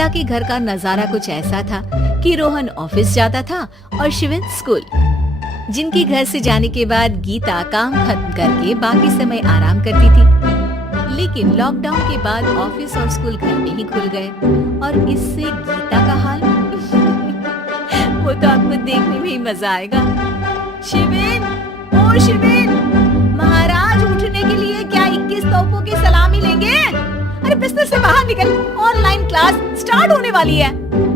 गीता के घर का नजारा कुछ ऐसा था कि रोहन ऑफिस जाता था और शिवन स्कूल। जिनके घर से जाने के बाद गीता काम खत्म करके बाकी समय आराम करती थी, लेकिन लॉकडाउन के बाद ऑफिस और स्कूल घर में ही खुल गए और इससे गीता का हाल वो तो आपको देखने में ही मजा आएगा। शिवेन, ओ शिवेन, महाराज उठने के लिए क्या 21 तोपों की सलामी लेंगे? अरे बिस्तर से बाहर निकल, ऑनलाइन क्लास स्टार्ट होने वाली है।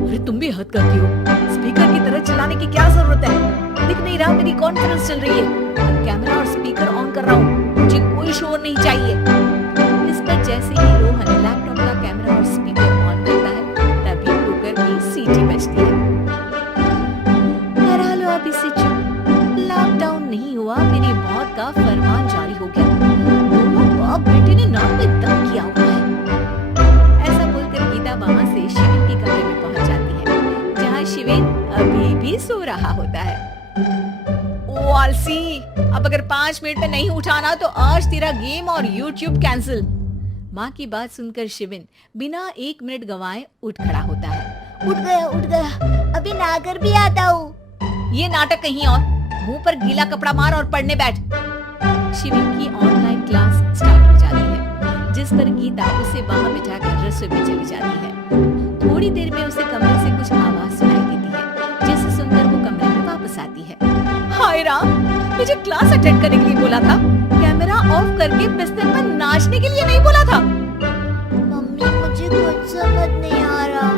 अरे तुम भी हद करती हो, स्पीकर की तरह चिल्लाने की क्या जरूरत है? दिख नहीं रहा मेरी कॉन्फ्रेंस चल रही है। कैमरा और स्पीकर ऑन कर रहा हूँ, मुझे कोई शोर नहीं चाहिए। इस पर जैसे ही रोहन लैपटॉप का कैमरा और स्पीकर ऑन करता है, तभी कुकर की सीटी बजती है। करा लो अब इसे चुप, लॉकडाउन नहीं हुआ, मेरी मौत का फरमान जारी हो गया। बाप बेटे ने नाक में दम किया हुआ है। ऐसा बोलकर गीता वहां से शिवेन के कमरे में पहुंच जाती है, जहां शिवेन अभी भी सो रहा होता है। ओ आलसी, अब अगर 5 मिनट में नहीं उठाना तो आज तेरा गेम और यूट्यूब कैंसिल। माँ की बात सुनकर शिवेन बिना 1 मिनट गंवाए उठ खड़ा होता है। उठ गया, अभी नागर भी आता हूँ। ये नाटक कहीं और, मुंह पर गीला कपड़ा मार और पढ़ने बैठ। शिवेन की ऑनलाइन क्लास स्टार्ट हो जाती है, जिस पर गीता उसे वहां बिठाकर रसोई में चली जाती है। थोड़ी देर में उसे कमरे से कुछ आवाज सुनाई देती है, जिसे सुनकर वो कमरे में वापस आती है। हाय राम, मुझे क्लास अटेंड करने के लिए बोला था, कैमरा ऑफ करके बिस्तर पर नाचने के लिए नहीं बोला था। मम्मी मुझे कुछ समझ नहीं आ रहा,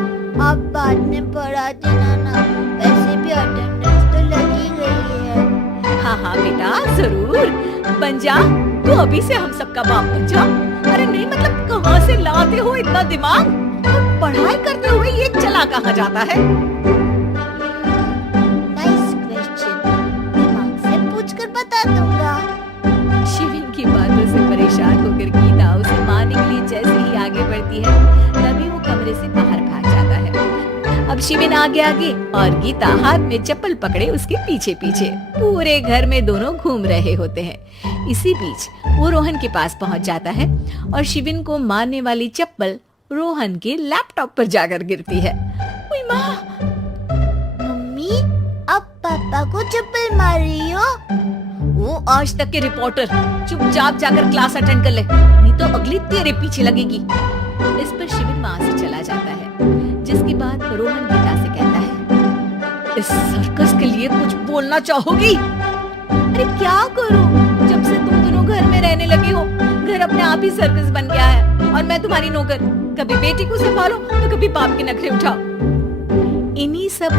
आप बाद में पढ़ा देना ना, वैसे भी अटेंडेंस तो लगी गई है। हाँ बेटा जरूर बन जा, तू अभी से हम सबका बाप बन जा। अरे नहीं मतलब कहाँ से लाते हो इतना दिमाग? तो पढ़ाई करते हुए ये चला कहाँ जाता है? नाइस क्वेश्चन, दिमाग से पूछकर बता दूंगा। शिवेन की बातों से परेशान होकर गीता उसे मारने के लिए जैसे ही आगे बढ़ती है, तभी वो कमरे से बाहर भाग जाता है। अब शिवेन आगे आगे और गीता हाथ में चप्पल पकड़े उसके पीछे पीछे पूरे घर में दोनों घूम रहे होते हैं। इसी बीच वो रोहन के पास पहुंच जाता है और शिवेन को मारने वाली चप्पल रोहन के लैपटॉप पर जाकर गिरती है। ओए माँ! मम्मी, अब पापा को चप्पल मार रही हो? वो आज तक के रिपोर्टर, चुपचाप जाकर क्लास अटेंड कर ले, नहीं तो अगली तेरे पीछे लगेगी। इस पर शिवेन वहां से चला जाता है, जिसके बाद रोहन गीता से कहता है, इस सर्कस के लिए कुछ बोलना चाहोगी? अरे क्या करूं, जब से तुम दोनों घर में रहने लगे हो, घर अपने आप ही सर्कस बन गया है और मैं तुम्हारी नौकर। कभी बेटी को संभालो तो कभी बाप के नखरे उठाओ। इन्हीं सब